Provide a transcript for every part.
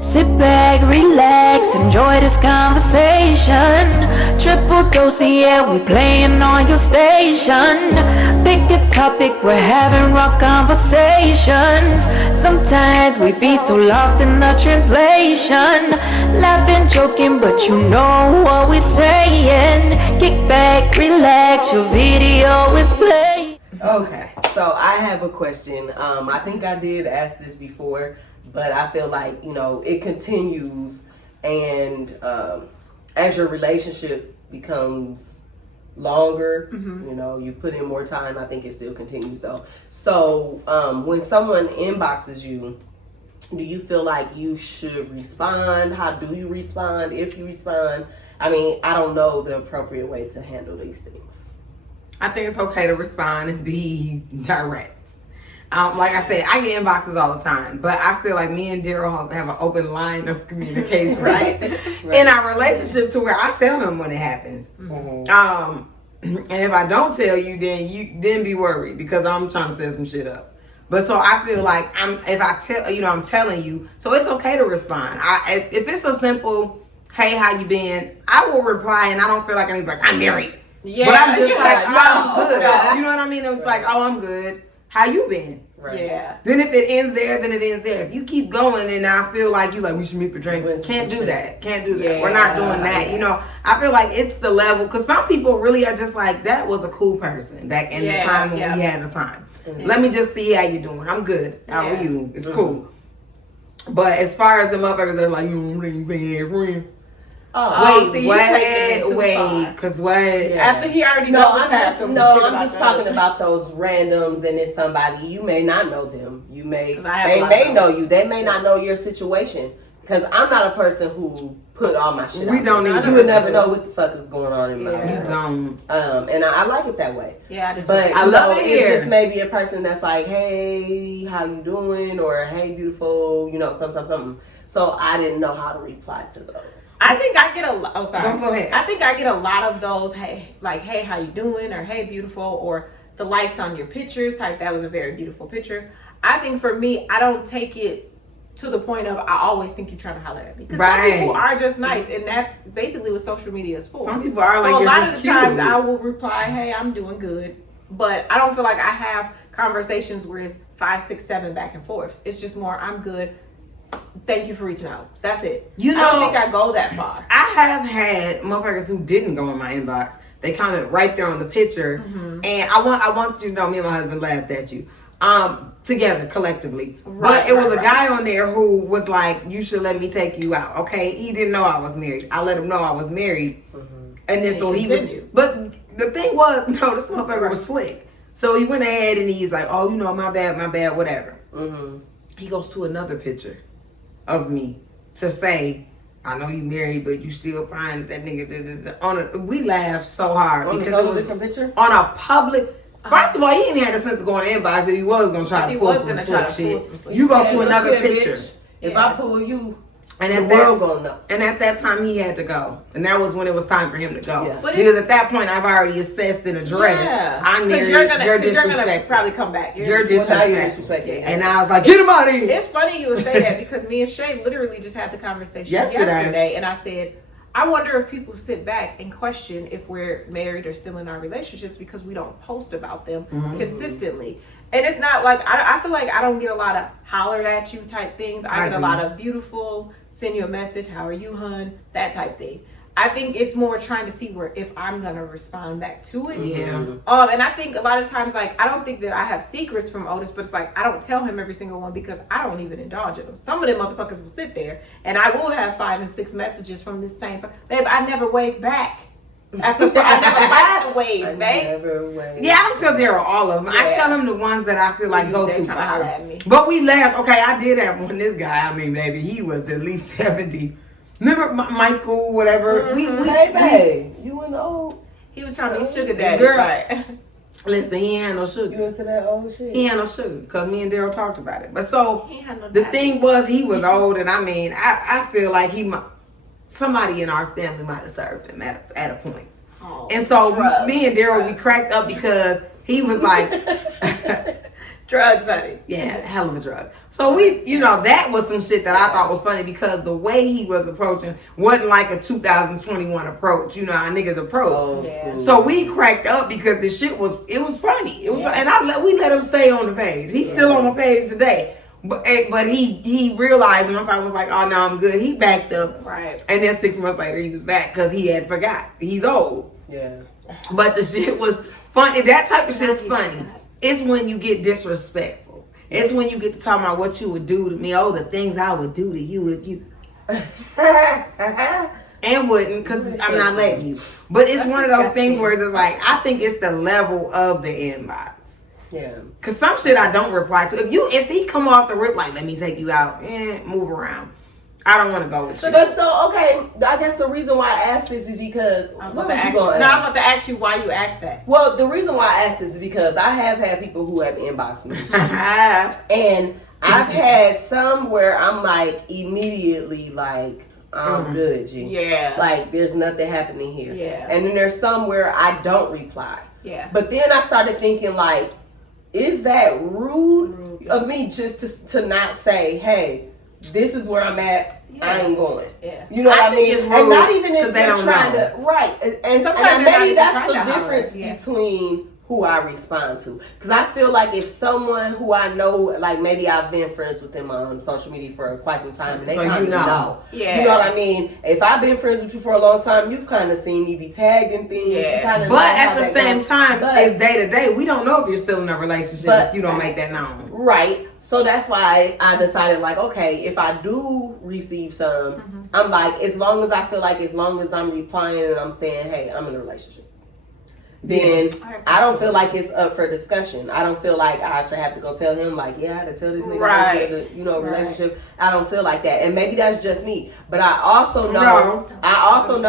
Sit back, relax, enjoy this conversation. Triple dose, yeah, we playing on your station. Pick a topic, we're having raw conversations. Sometimes we be so lost in the translation. Laughing, joking, but you know what we're saying. Kick back, relax, your video is playing. Okay, so I have a question. I think I did ask this before, but I feel like, it continues, and as your relationship becomes longer, you put in more time, I think it still continues though. So when someone inboxes you, do you feel like you should respond? How do you respond, if you respond? I mean, I don't know the appropriate way to handle these things. I think it's okay to respond and be direct. Like I said, I get inboxes all the time, but I feel like me and Daryl have an open line of communication, right? In our relationship, to where I tell him when it happens. And if I don't tell you, then be worried, because I'm trying to set some shit up. But so I feel like I'm telling you, so it's okay to respond. If it's a simple, hey, how you been? I will reply, and I don't feel like I need to be like, I'm married. Yeah, but I'm just like, I'm good. You know what I mean? It was like, oh, I'm good. How you been? Right. Yeah. Then if it ends there, then it ends there. If you keep going, then I feel like we should meet for drinks. Can't do that. Yeah. We're not doing that. I feel like it's the level, because some people really are just like, that was a cool person back in the time when we had the time. Let me just see how you doing. I'm good. How are you? It's cool. But as far as the motherfuckers that are like, you been your friend. Wait, because what? Yeah. After he already I'm just talking about those randoms, and it's somebody, you may not know them. They may know you. They may not know your situation. Because I'm not a person who put all my shit out. You would never know what the fuck is going on in my life. You don't. And I like it that way. Yeah, I do. But I love it. It's just maybe a person that's like, hey, how you doing? Or hey, beautiful, something. So I didn't know how to reply to those. I think I get a lot. Oh, sorry. Go ahead. I think I get a lot of those. Hey, how you doing? Or hey, beautiful. Or the likes on your pictures. Type, that was a very beautiful picture. I think for me, I don't take it to the point of I always think you're trying to holler at me. Because some people are just nice, and that's basically what social media is for. Some people are like, so a lot of the times I will reply, hey, I'm doing good. But I don't feel like I have conversations where it's 5, 6, 7 back and forth. It's just more, I'm good. Thank you for reaching out. That's it. I don't think I go that far. I have had motherfuckers who didn't go in my inbox. They commented right there on the picture. And I want you to know, me and my husband laughed at you. Together, collectively. But it was a guy on there who was like, you should let me take you out. Okay, he didn't know I was married. I let him know I was married. And then so he was, but the thing was, no, this motherfucker was slick. So he went ahead and he's like, oh, my bad, whatever. He goes to another picture of me to say, I know you married, but you still find that nigga. We laughed so hard because it was different picture? On a public. First of all, he didn't have the sense of going to inbox if he was going to try to pull some slick shit. You go to another picture. If I pull you, and the world's gonna know. And at that time, he had to go. And that was when it was time for him to go. Yeah. Because at that point, I've already assessed and addressed. I'm married, you're disrespectful. You're going to probably come back. You're disrespectful. Yeah. And I was like, get him out of here. It's funny you would say that, because me and Shay literally just had the conversation yesterday. And I said, I wonder if people sit back and question if we're married or still in our relationships because we don't post about them consistently. And it's not like, I feel like I don't get a lot of hollered at you type things. I get a lot of beautiful, send you a message, how are you, hun? That type thing. I think it's more trying to see if I'm going to respond back to it. Yeah. And I think a lot of times, I don't think that I have secrets from Otis, but it's like, I don't tell him every single one because I don't even indulge in them. Some of them motherfuckers will sit there and I will have 5 and 6 messages from this same, babe, I never wave back. I never like to wave, babe. Yeah, I don't tell Daryl all of them. Yeah. I tell him the ones that I feel like go too far. But we laughed. Okay, I did have one. This guy, baby, he was at least 70. Remember Michael, whatever? Hey, you and the old. He was trying to be sugar daddy. Girl, right? Listen, he ain't had no sugar. You into that old shit? He had no sugar because me and Daryl talked about it. But so the thing was, he was old, and I feel like somebody in our family might have served him at a point. Oh, and so me and Daryl, we cracked up because he was like, Drugs, honey. Yeah, hell of a drug. So we, that was some shit that I thought was funny because the way he was approaching wasn't like a 2021 approach. You know how niggas approach. Oh, Yeah. So we cracked up because the shit was funny. It was, and we let him stay on the page. He's still on the page today. But he realized once I was like, oh no, I'm good. He backed up. Right. And then 6 months later he was back because he had forgot. He's old. Yeah. But the shit was funny. That type of shit is funny. It's when you get disrespectful. It's when you get to talk about what you would do to me. Oh, the things I would do to you if you and wouldn't, because I'm not letting you. But it's one of those things where it's like, I think it's the level of the inbox. Yeah. Cause some shit I don't reply to. If he come off the rip like, let me take you out, move around. I don't want to go with you. So okay, I guess the reason why I asked this is because I'm about to ask you why you asked that. Well, the reason why I asked this is because I have had people who have inboxed me, and I've had some where I'm like immediately like, I'm good, G. Yeah. Like there's nothing happening here. Yeah. And then there's some where I don't reply. Yeah. But then I started thinking like, is that rude of me just to not say, hey, this is where I'm at. Yeah. I ain't going. Yeah. You know what I mean? It's rude, and not even if they don't trying know. to, right. And Sometimes maybe that's the trying to difference holler. Yeah. between who I respond to. Because I feel like if someone who I know, like maybe I've been friends with them on social media for quite some time, and they So kind of you know. know. Yeah. You know what I mean? If I've been friends with you for a long time, you've kind of seen me be tagged in things. Yeah. You kinda know But how at the that same goes. time, But- it's day to day. We don't know if you're still in a relationship if you don't make that known. Right. So that's why I decided, like, okay, if I do receive some, I'm like, as long as I'm replying and I'm saying, hey, I'm in a relationship, then I don't feel like it's up for discussion. I don't feel like I should have to go tell him, like, yeah, I had to tell this nigga Right. relationship. I don't feel like that. And maybe that's just me. But I also know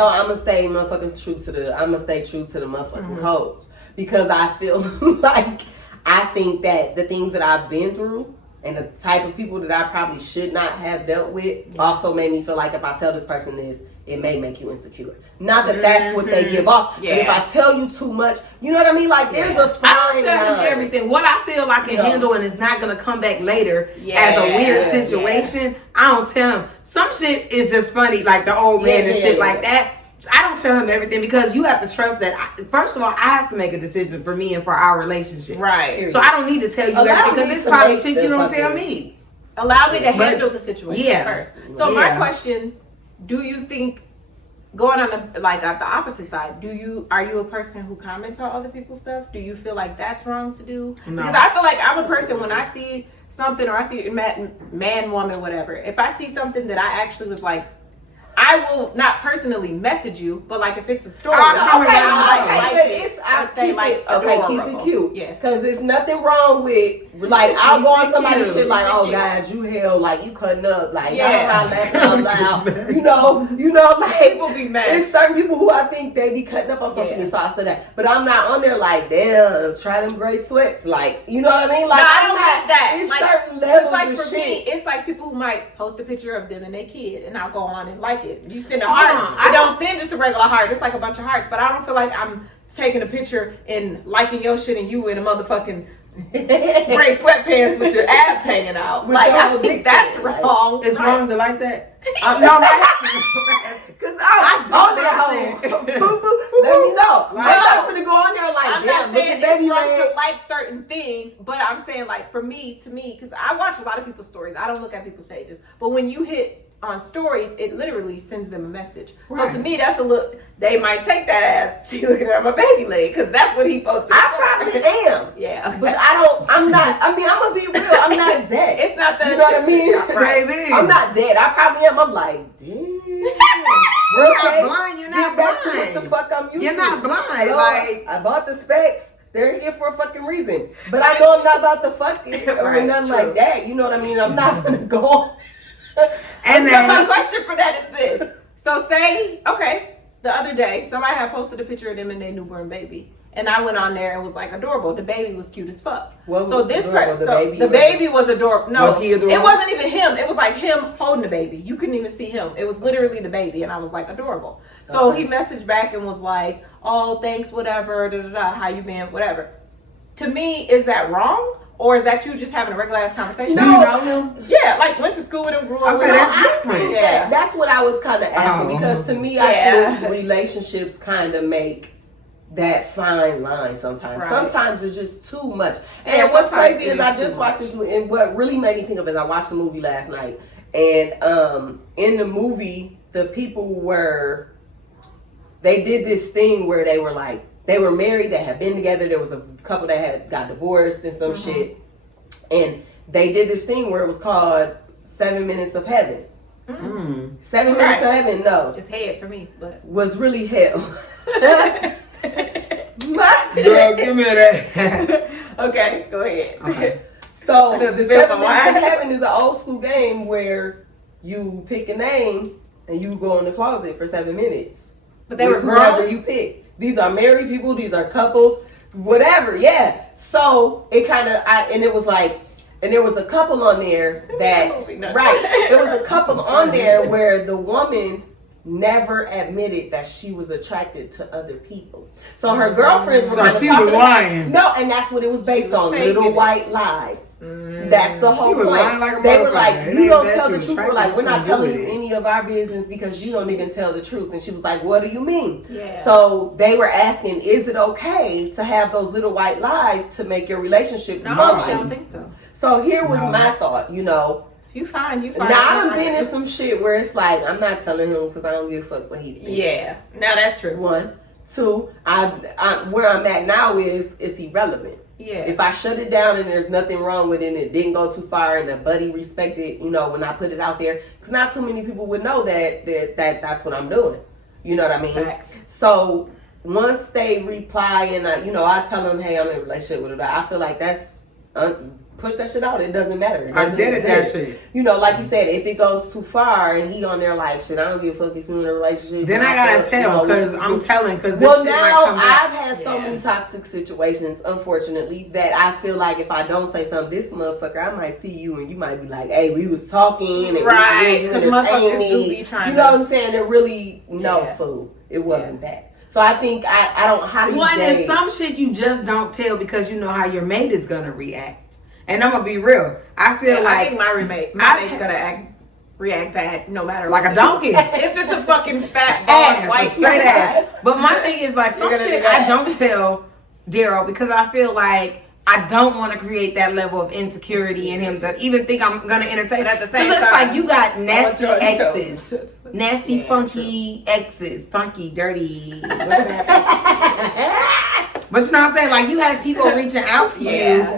I'm gonna stay true to the motherfucking codes. Because I feel like I think that the things that I've been through and the type of people that I probably should not have dealt with also made me feel like if I tell this person this, it may make you insecure. Not that that's what they give off, but if I tell you too much, you know what I mean? Like there's a fine tell him line. everything. What I feel I can handle and it's not gonna come back later as a weird situation. I don't tell him. Some shit is just funny, like the old man and shit like that. I don't tell him everything because you have to trust that. First of all, I have to make a decision for me and for our relationship. Right. So I don't need to tell you everything because it's probably shit you don't tell me. Allow me to handle the situation first. So my Yeah. question: do you think, going on the opposite side, are you a person who comments on other people's stuff? Do you feel like that's wrong to do? No. Because I feel like I'm a person when I see something or I see man, woman, whatever. If I see something that I actually was like, I will not personally message you, but like if it's a story, keep it cute. Yeah, because there's nothing wrong with like I'll go on somebody's shit like, oh God, you hell, like you cutting up, like y'all laughing out loud, you know, like people be mad. There's certain people who I think they be cutting up on social media, so I said that, but I'm not on there like, damn, try them gray sweats, like you know what I mean? Like no, I don't like that. It's like, certain levels like of for shit. me, it's like people who might post a picture of them and their kid, and I'll go on and like it. You send a heart. I don't send just a regular heart. It's like a bunch of hearts, but I don't feel like I'm taking a picture and liking your shit and you in a motherfucking gray sweatpants with your abs hanging out. Like I think that's wrong. It's wrong to like that. No, because I don't know. Let me know. I'm not gonna go on there like, I'm damn, not look saying at baby it's wrong leg. to like certain things, but I'm saying like to me, because I watch a lot of people's stories. I don't look at people's pages, but when you hit on stories, it literally sends them a message. Right. So to me, that's a look. They might take that as she looking at my baby leg because that's what he posted. I probably am. Yeah, okay. But I'm not. I mean, I'm gonna be real. I'm not dead. It's not that. You know what I mean? Right. Baby. I'm not dead. I probably am. I'm like, damn. You're not blind. You're not Get back blind. to what the fuck I'm used to. You're not blind. So, like I bought the specs. They're here for a fucking reason. But I know I'm not about to fuck it or Right, nothing true. like that. You know what I mean? I'm not gonna go on. And So then my question for that is this. So say, okay, the other day, somebody had posted a picture of them and their newborn baby. And I went on there and was like adorable. The baby was cute as fuck. The baby was adorable. No, Was he adorable? It wasn't even him. It was like him holding the baby. You couldn't even see him. It was literally the baby. And I was like adorable. So he messaged back and was like, oh, thanks, whatever, how you been, whatever. To me, is that wrong? Or is that you just having a regular ass conversation? Do you know him? Yeah, like went to school with him, grew up with Okay, him. that's different. Yeah. That's what I was kind of asking because to me, I think relationships kind of make that fine line sometimes. Right. Sometimes it's just too much. Yeah, And what's sometimes crazy it is I is just too watched this movie, and what really made me think of it is I watched the movie last night, and in the movie, the people they did this thing where they were like, they were married, they had been together, there was a couple that had got divorced and some shit, and they did this thing where it was called 7 Minutes of Heaven. 7 Minutes of Heaven, no. It's head for me, but was really hell. Girl, give me that. okay, go ahead. Okay. So the 7 Minutes of wine. Heaven is an old school game where you pick a name and you go in the closet for 7 minutes. But they with were whoever grown. you pick. These are married people. These are couples. Whatever. Yeah. So it kind of and it was like, and there was a couple on there that right. There was a couple on there where the woman never admitted that she was attracted to other people. So her girlfriends were So like, she was lying. No, and that's what it was based on. Little white lies. That's the whole She was point. lying like a They were motherfucker. like, It you ain't don't that tell you the truth. We're attracted, like, what we're you not do telling with you it. any of our business because you don't even tell the truth. And she was like, what do you mean? Yeah. So they were asking, is it okay to have those little white lies to make your relationships No, I function? don't think so. So here was No. my thought, you know. If you find. Now I done been in some shit where it's like, I'm not telling him because I don't give a fuck what he thinks. Yeah, now that's true. One. Two, I where I'm at now is it's irrelevant. Yeah. If I shut it down and there's nothing wrong with it and it didn't go too far and the buddy respected, you know, when I put it out there, because not too many people would know that's what I'm doing. You know what I mean? Facts. So once they reply and I tell them, hey, I'm in a relationship with her, I feel like that's push that shit out. It doesn't matter. It I doesn't did it that exist. shit. You know, like you said, if it goes too far and he on there like shit, I don't give a fuck if you're in a relationship. Then I gotta tell because I'm telling because this Well, shit might now come back. I've had so many toxic situations, unfortunately, that I feel like if I don't say something, this motherfucker, I might see you and you might be like, "Hey, we was talking and Right, you 'cause entertained motherfuckers me." do be trying You know to- what I'm saying? It really no Yeah. fool. It wasn't that. So I think I don't. How do you One gauge? is some shit you just don't tell because you know how your mate is gonna react. And I'm gonna be real. I feel I like think my mate's gonna react bad no matter like what. a donkey. If it's a fucking fat Ass, bald a white straight ass. But my thing is like some You're gonna shit do that. I don't tell Daryl because I feel like I don't want to create that level of insecurity in him to even think I'm gonna entertain. But at the same Because it's time, like you got nasty I want you to exes, nasty Yeah, funky exes, funky dirty. What's that? But you know what I'm saying? Like you have people reaching out to you, Yeah.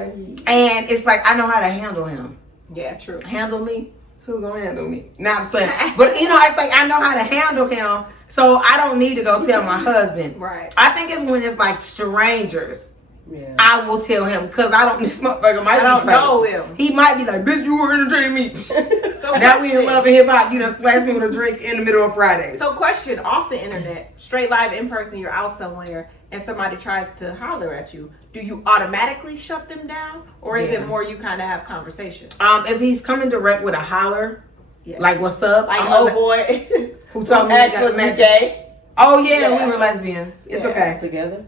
and it's like I know how to handle him. Yeah, true. Handle me? Who gonna handle me? Not saying, but you know, it's like I know how to handle him, so I don't need to go tell my husband. Right. I think it's when it's like strangers. Yeah. I will tell him because I don't. This motherfucker might I don't be crazy. know him. He might be like, "Bitch, you were entertaining me." So Now we in question. love and hip hop. You done splashed me with a drink in the middle of Friday. So question off the internet, straight live in person, you're out somewhere and somebody tries to holler at you. Do you automatically shut them down? Or is Yeah. it more you kind of have conversations? If he's coming direct with a holler, Yeah. like "What's up?" Like, I'm oh gonna- boy. who told me we got Actually match- gay. Oh yeah, Yeah. we were lesbians. It's Yeah. okay. Together.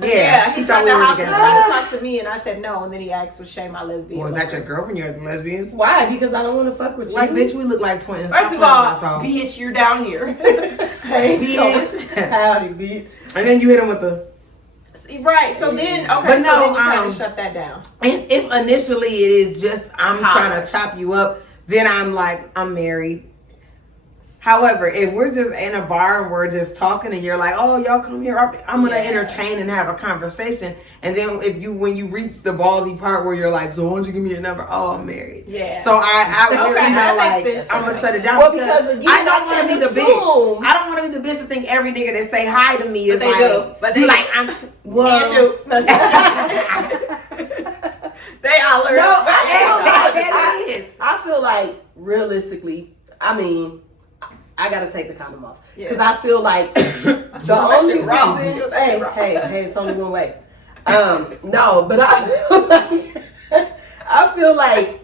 Yeah, he thought tried we to were hop together. trying to talk to me and I said no, and then he asked, was Shay my lesbian? Was that your girlfriend? You guys are lesbians? Why? Because I don't want to fuck with you. Like, bitch, we look like twins. First of Stop all, playing with bitch, you're down here. Hey, bitch. Howdy, bitch. And then you hit him with the. right, so then, okay, But no, so then you kind um, of shut that down. And if initially it is just I'm Holler. trying to chop you up, then I'm like I'm married. However, if we're just in a bar and we're just talking and you're like, oh, y'all come here, I'm gonna Yeah. entertain and have a conversation. And then when you reach the ballsy part where you're like, so why don't you give me your number? Oh, I'm married. Yeah. So I Okay, really that know makes like sense. I'm gonna shut it down Well, because again, I don't I want to be can't the assume. bitch. I don't want to be the bitch to think every nigga that say hi to me is But they like, do. But you they- like I'm Can't do. They holler. No, I I feel like realistically, I mean, I gotta take the condom off Yeah. because I feel like the That only shit wrong. reason. That shit Hey, wrong. it's only one way. No, but I feel like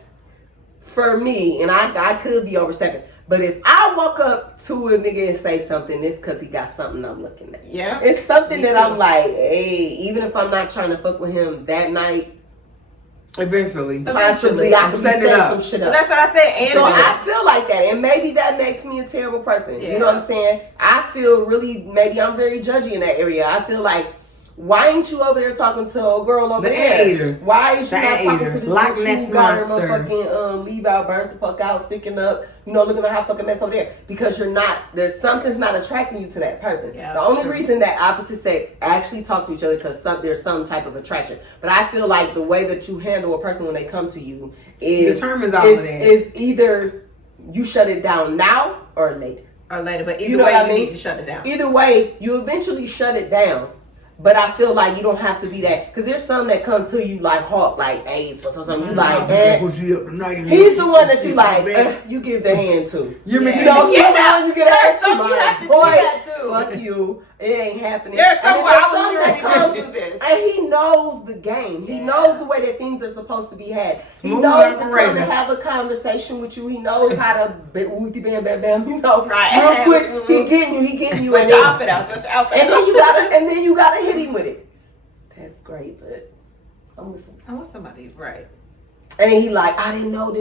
for me, and I could be overstepping, but if I walk up to a nigga and say something, it's because he got something I'm looking at. Yeah. It's something Me that too. I'm like, hey, even if I'm not trying to fuck with him that night, Eventually. Possibly, I could be setting some shit up. That's what I said. And so I feel like that, and maybe that makes me a terrible person. Yeah. You know what I'm saying? I feel really, maybe I'm very judgy in that area. I feel like, why ain't you over there talking to a girl over there? Why ain't you not talking to this bitch who got her motherfucking leave out, burnt the fuck out, sticking up, looking at how fucking mess over there? Because something's not attracting you to that person. Yeah, the only reason that opposite sex actually talk to each other because there's some type of attraction. But I feel like the way that you handle a person when they come to you determines all of that. Is either you shut it down now or later. But either way, you need to shut it down. Either way, you eventually shut it down. But I feel like you don't have to be that, because there's some that come to you like hawk, like AIDS or something. You like, he's the one that you like, you give the hand to. You're the one you get asked to. Like, boy, fuck you. It ain't happening. There's some that come do this, and he knows the game. He knows the way that things are supposed to be had. He knows to come to have a conversation with you. He knows how to wooty bam bam bam. Real quick. He getting you. Switch your outfit out. And then you gotta hit him with it. That's great, but I want somebody right. And then he like, I didn't know,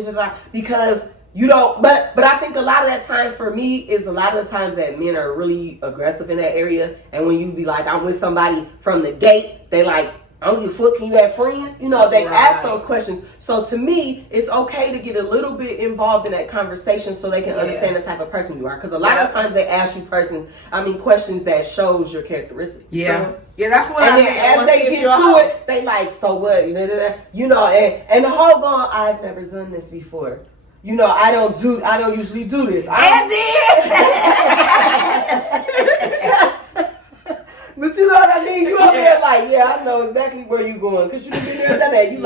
because you don't. But I think a lot of that time for me is a lot of the times that men are really aggressive in that area. And when you be like, I'm with somebody from the gate, they like, I don't give a fuck, can you have friends? They ask those questions. So to me, it's okay to get a little bit involved in that conversation so they can understand the type of person you are. Because a lot of times they ask you questions that shows your characteristics. Yeah. Yeah, that's what and then as they get to it, they like, so what? And the whole going, I've never done this before. I don't usually do this. But you know what I mean? You over there like, I know exactly where you going. Because you done been there, done that. You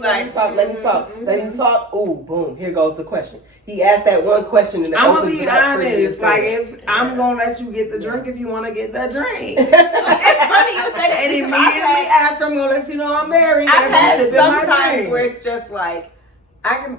let him talk. Ooh, boom, here goes the question. He asked that one question and I'm going to be honest. Like, if I'm going to let you get the drink if you want to get the drink. It's funny you say that. And immediately after, I'm going to let you know I'm married. I've had sometimes where it's just like, I can,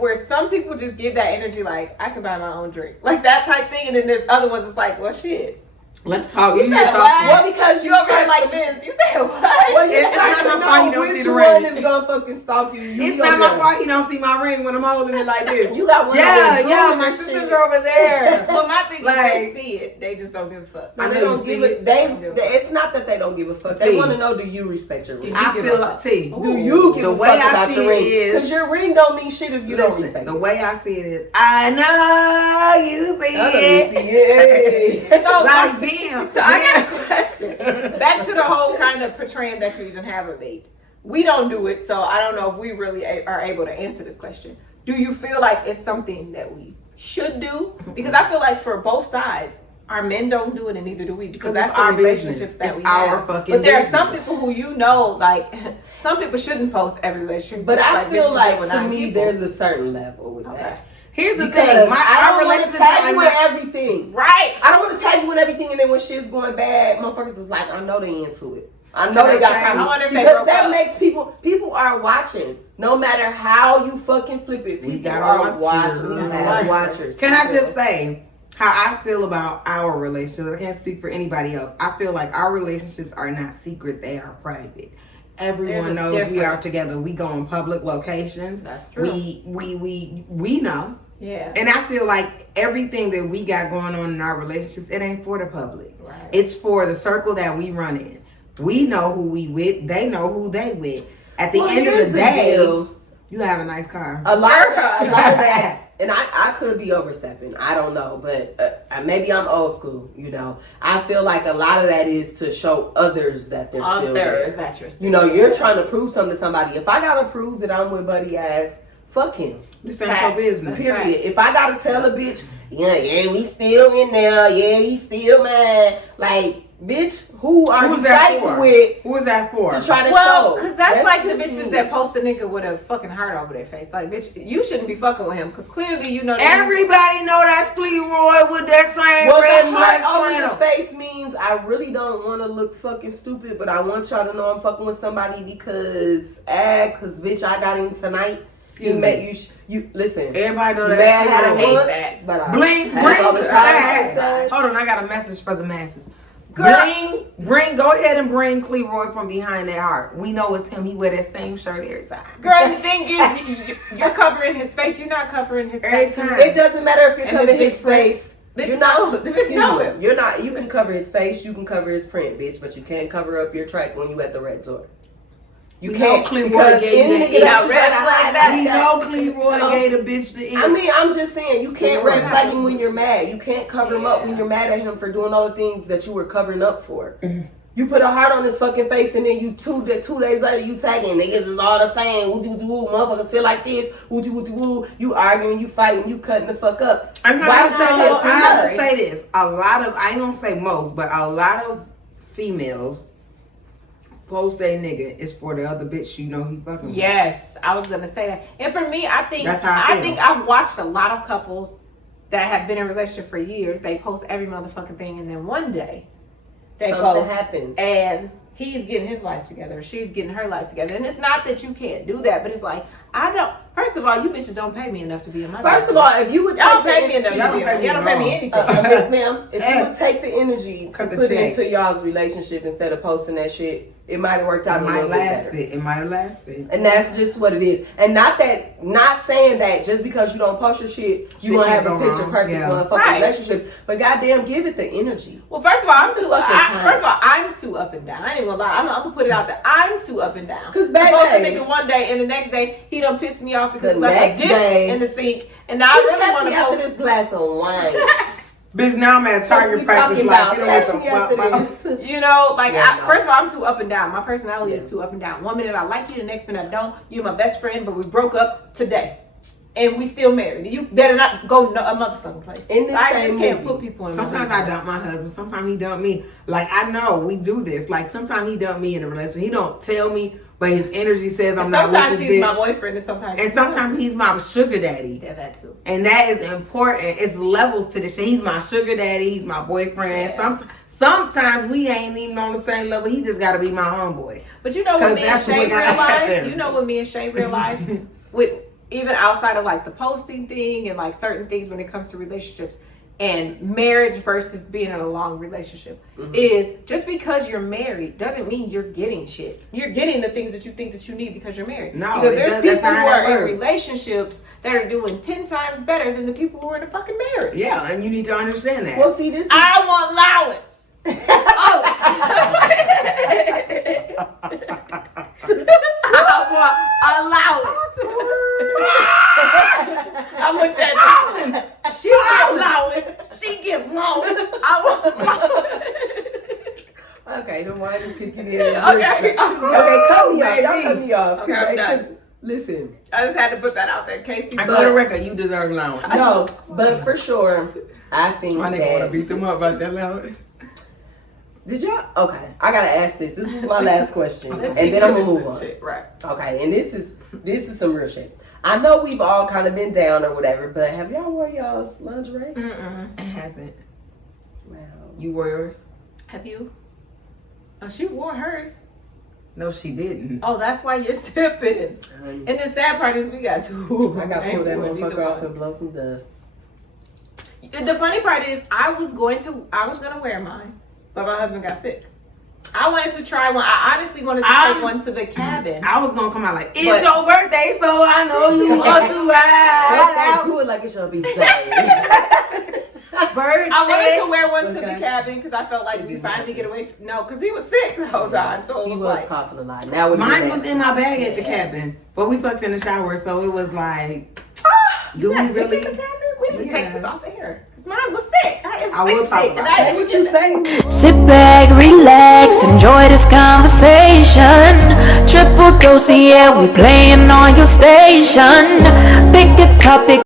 where some people just give that energy, like, I can buy my own drink. Like that type thing. And then there's other ones, it's like, well, shit. Let's talk. You said what? Well, because you over here like this. You said what? Well, it's not my fault you don't see the ring. Which one is gonna fucking stalk you? It's not my fault he don't see my ring when I'm holding it like this. You got one. My sisters are over there. Well, my thing is they see it. They just don't give a fuck. They don't give it. It's not that they don't give a fuck. They want to know, do you respect your ring? I feel like T. Do you give a fuck about your ring? Because your ring don't mean shit if you don't respect it. The way I see it is, I know you see it. Like them. So I got a question. Back to the whole kind of portraying that you even have a mate. We don't do it, so I don't know if we really are able to answer this question. Do you feel like it's something that we should do? Because I feel like for both sides, our men don't do it and neither do we. Because that's the relationships that we have. But there are some people who like some people shouldn't post every relationship. But I feel like to me there's a certain level with that. Here's the thing. I don't want to tag you in everything. Right. I don't want to tag you in everything, and then when shit's going bad, motherfuckers is like, I know they into it. I know they got problems. Because that makes people are watching. No matter how you fucking flip it, people are watching. We have watchers. Can I just say how I feel about our relationship? I can't speak for anybody else. I feel like our relationships are not secret. They are private. Everyone knows we are together. We go in public locations. That's true. We know. Yeah. And I feel like everything that we got going on in our relationships, it ain't for the public. Right. It's for the circle that we run in. We know who we with. They know who they with. At the end of the day, you have a nice car. A lot of that. And I could be overstepping. I don't know. But maybe I'm old school, I feel like a lot of that is to show others that they're still there. That you're still you're trying to prove something to somebody. If I got to prove that I'm with buddy ass, fuck him. This ain't your business. Period. Right. If I got to tell a bitch, we still in there. Yeah, he still mad. Like, bitch, who are you fighting with? Who is that for? To try to show. Because that's like the bitches that post a nigga with a fucking heart over their face. Like, bitch, you shouldn't be fucking with him because clearly you know that. Everybody know that's Leroy with that same red heart over the face means I really don't want to look fucking stupid, but I want y'all to know I'm fucking with somebody because bitch, I got him tonight. You listen. Everybody know that. I hate that. But blink all the time. Hold on, I got a message for the masses. Go ahead and bring Cleroy from behind that heart. We know it's him. He wear that same shirt every time. Girl, the thing is, you're covering his face. You're not covering his every face. time. It doesn't matter if you're covering his face. You're not. You're not. You can cover his face. You can cover his print, bitch. But you can't cover up your track when you at the red door. You can't. Cleroy gave any nigga that red flag that. We know Cleroy gave the bitch the itch. I mean, I'm just saying, you can't red flag him when you're mad. You can't cover him up when you're mad at him for doing all the things that you were covering up for. You put a heart on his fucking face, and then you two days later you tagging niggas is all the same. Woo, motherfuckers feel like this. Woo. You arguing, you fighting, you cutting the fuck up. I have to say this. I ain't gonna say most, but a lot of females post a nigga is for the other bitch you know he fucking with. Yes, I was gonna say that. And for me, I think I I've watched a lot of couples that have been in a relationship for years. They post every motherfucking thing, and then one day they something post happens, and he's getting his life together, she's getting her life together. And it's not that you can't do that, but it's like, first of all, you bitches don't pay me enough to be in my life. First of all, if you would y'all take pay me enough to be in, y'all don't pay me anything. Yes, ma'am. If you would take the energy to put it into y'all's relationship instead of posting that shit, it might have worked out a little bit better. It might have lasted. And that's just what it is. And not saying that just because you don't post your shit, you gonna have a picture perfect motherfucking relationship. But goddamn, give it the energy. Well, first of all, I'm too up and down. I ain't even gonna lie. I'm gonna put it out there. I'm too up and down. Cause baby, supposed to think it one day, and the next day he done pissed me off because left a dish in the sink, and now I really want to after this glass of wine. Bitch, now I'm at Target practice like, you know what the fuck. You know, like, first of all, I'm too up and down. My personality is too up and down. 1 minute I like you, the next minute I don't. You're my best friend, but we broke up today. And we still married. You better not go a motherfucking place. I just can't put people in. Sometimes I dump my husband. Sometimes he dump me. Like, I know we do this. Like, sometimes he dump me in a relationship. He don't tell me, but his energy says I'm not with this bitch. Sometimes he's my boyfriend, and sometimes he's my sugar daddy. Yeah, that too. And that is important. It's levels to this shit. He's my sugar daddy. He's my boyfriend. Yeah. Sometimes we ain't even on the same level. He just got to be my homeboy. But you know what me and Shay realized? You know what me and Shay realized? With even outside of like the posting thing and like certain things when it comes to relationships and marriage versus being in a long relationship is just because you're married doesn't mean you're getting shit. You're getting the things that you think that you need because you're married. No, because there's people who are in relationships that are doing 10 times better than the people who are in a fucking marriage. Yeah, and you need to understand that. Well, see, this is... I want allowance. I want that. She allowance. She give allowance. Okay, the wine is kicking in. Okay, cut me off. Y'all cut me off. Okay, I'm done. Listen, I just had to put that out there in case you. I go to record. You deserve allowance. No, but for sure, I think my nigga want to beat them up about that allowance. Did y'all? Okay, I gotta ask this. This was my last question, and then I'm gonna move on. Shit, right. Okay, and this is some real shit. I know we've all kind of been down or whatever, but have y'all wore y'all's lingerie? I haven't. Wow. You wore yours? Have you? Oh, she wore hers. No, she didn't. Oh, that's why you're sipping. And the sad part is we got two. I got to pull that motherfucker off and blow some dust. The funny part is I was gonna wear mine, but my husband got sick. I wanted to try one. I honestly wanted to take one to the cabin. I was gonna come out like, it's your birthday, so I know you want to ride. Do it like it's your birthday. I wanted to wear one to the cabin because I felt like we finally get away from, because he was sick the whole time. So he was coughing a lot. Now mine was in my bag at the cabin, but we fucked in the shower, so it was like, do we really? We didn't take this off air. Mine was sick. I will talk about that. What you say? Sit back, relax, enjoy this conversation. Triple dose, yeah, we playing on your station. Pick a topic.